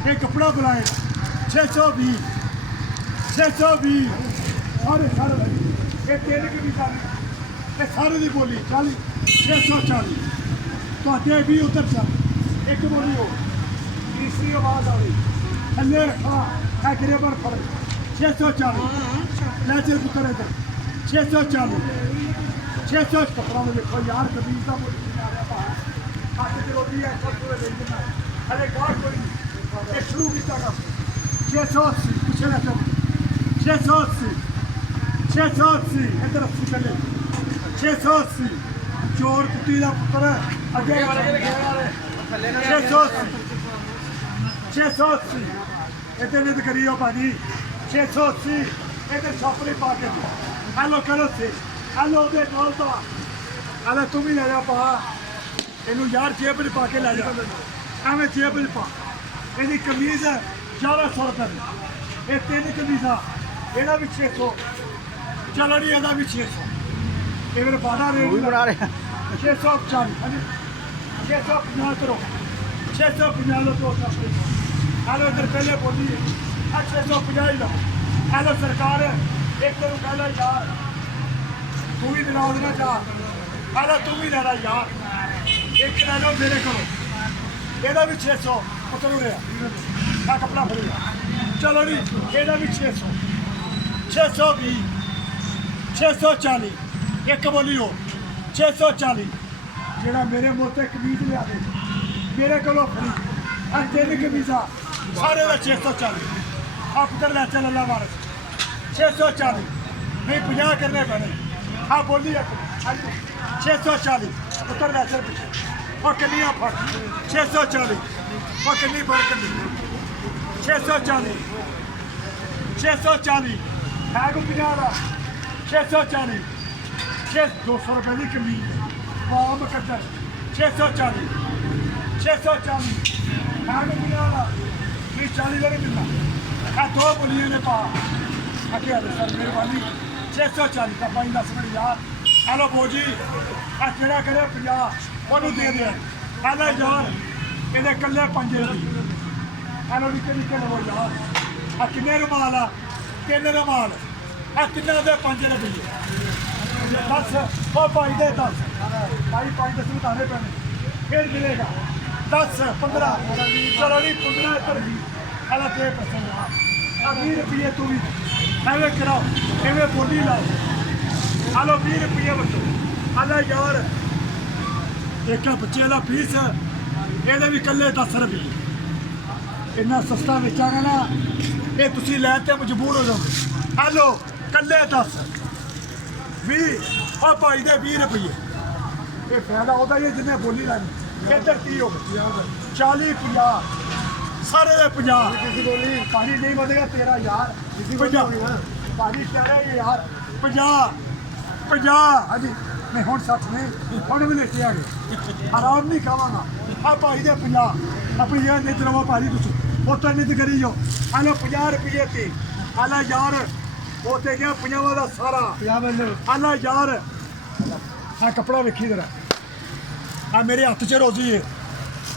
ये कपड़ा बुलाए 620 620 सारे सारे ये तेल के भी सारे ये सारे की बोली 40 640 तो भी उधर चल एक बोली हो तीसरी आवाज आ रही थले हाँ है गिरे पर फर्क 640 ले चल पुत्र इधर 640 600 कपड़ा में देखो यार कबीर का बोली आ रहा बाहर हाथ की रोटी है सब पूरे ले लेना अरे गाड़ कोई नहीं ये शुरू किया का 680 पीछे रखो 680 680 इधर 80 चले 680 चोर कुत्ती का पुत्र अगे 680 इधर नहीं करियो भाजी 680 इधर छापरी पा के हेलो करो से हेलो दे कॉल तो हेलो तुम ही ले जा पा इनू यार जेब में पा के ले जा एवं जेब में पा ਇਹਦੀ ਕਮੀਜ਼ 1100 ਰੁਪਏ ਇਹ ਤਿੰਨ ਕਮੀਜ਼ਾਂ ਇਹਦਾ ਵੀ 600 ਚਲਣੀ ਇਹਦਾ ਵੀ 600 ਇਹ ਮੇਰੇ ਬਾਦਾ ਰੇਟ ਬਣਾ ਰਿਹਾ 640 ਹਾਂਜੀ 650 ਕਰੋ 650 ਲੋ ਤੋਂ ਆਪਣੇ ਹਾਲੋ ਇਧਰ ਪਹਿਲੇ ਬੋਲੀ ਆ 650 ਲਓ ਹਾਲੋ ਸਰਕਾਰ ਇੱਕ ਨੂੰ ਕਹਿੰਦਾ ਯਾਰ ਤੂੰ ਵੀ ਦਿਲਾਓ ਦੇਣਾ ਚਾਹ ਹਾਲੋ ਤੂੰ ਵੀ ਲੈਣਾ ਯਾਰ ਇੱਕ ਲੈ ਲਓ ਮੇਰੇ ਕੋਲ ਇਹਦਾ ਵੀ 600 पकड़ो रे क्या कपड़ा फड़ेगा चलो जी ये भी 600 620 640 एक बोली हो 640 जेड़ा मेरे मोते कमीज लिया दे मेरे को फ्री और तीन कमीजा सारे का 640 आप इधर ले चल अल्लाह वारस 640 नहीं 50 करने पैने हाँ बोली 640 उतर ले चल पीछे और कलियाँ फट 640 और कितनी बार कर 640 640 है को 50 640 200 रुपए की कमीज वाम कट्टर 640 640 है को 50 40 का नहीं मिलना है दो बोलिए ने पा आगे आते सर मेहरबानी 640 का 5-10 मिनट यार हेलो बोजी आ केड़ा करे 50 ओनू दे दे हेलो यार ਇਹਦੇ ਕੱਲੇ ਪੰਜੇ ਦੀ ਐਨੋ ਨਿੱਕੇ ਨਿੱਕੇ ਲਵੋ ਯਾਰ ਆ ਕਿੰਨੇ ਰੁਮਾਲ ਆ 3 ਰੁਮਾਲ ਆ ਕਿੰਨੇ ਦੇ 5 ਰੁਪਏ ਬਸ ਉਹ ਭਾਈ ਦੇ 10 ਭਾਈ 5-10 ਉਤਾਰੇ ਪੈਣੇ ਫਿਰ ਮਿਲੇਗਾ 10 15 ਚਲੋ ਨਹੀਂ 15 ਇੱਧਰ ਵੀ ਆਲਾ ਤੇ ਪਸੰਦ ਆ 20 ਰੁਪਏ ਤੂੰ ਵੀ ਐਵੇਂ ਕਰਾਓ ਐਵੇਂ ਬੋਲੀ ਲਾਓ ਆਲੋ 20 ਰੁਪਏ ਵਟੋ ਆਲਾ ਯਾਰ ਇੱਕ ਬੱਚੇ ਦਾ ਫੀਸ ਇਹਦੇ ਵੀ ਕੱਲੇ 10 ਰੁਪਏ ਇੰਨਾ ਸਸਤਾ ਵੇਚਾਂਗਾ ਨਾ ਇਹ ਤੁਸੀਂ ਲੈਣ ਤੇ ਮਜਬੂਰ ਹੋ ਜਾਓਗੇ ਹੈਲੋ ਕੱਲੇ 10 20 ਆ ਭਾਈ ਦੇ 20 ਰੁਪਏ ਇਹ ਫਾਇਦਾ ਉਹਦਾ ਹੀ ਜਿੰਨੇ ਬੋਲੀ ਲਾਣੀ ਇੱਧਰ ਕੀ ਹੋ ਗਿਆ 40 50 ਸਾਰੇ ਦੇ 50 ਕਿਸੇ ਬੋਲੀ ਭਾਜੀ ਨਹੀਂ ਵਧੇਗਾ ਤੇਰਾ ਯਾਰ ਕਿਸੇ 50 ਭਾਜੀ ਤੇਰਾ ਯਾਰ 50 ਹਾਂਜੀ मैं हूँ 60 नहीं हम भी लेके आ गए आराम नहीं खावागा आ भाई दे 50 अपनी जगह नहीं चलावा भाजी कुछ उतना नहीं करी जो आलो 50 रुपये थी आला यार उसे गया 50 का सारा आला यार आ कपड़ा वेखी जरा आ मेरे हथ च रोजी है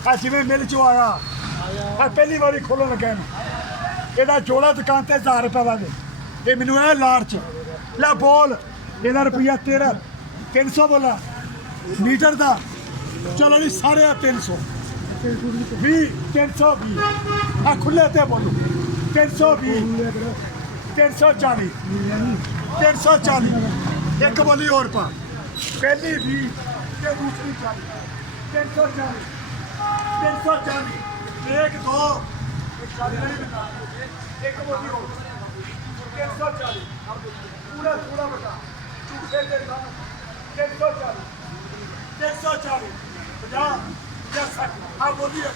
आ जिमें मिल चो आया आ पहली बारी खोलन लगे ਇਹਦਾ जोड़ा दुकान से 1000 रुपये का ये मैनू है लाड़ च ला बोल ਇਹਦਾ रुपया 300 बोला मीटर का चलो जी सारे 300 20 320 आ खुले थे बोलो 320 340 340 एक बोली और पा पहली 20 ते दूसरी 40 340 340 एक दो एक बोली और 340 पूरा पूरा बता 340 340 50 60 हाँ बोलिए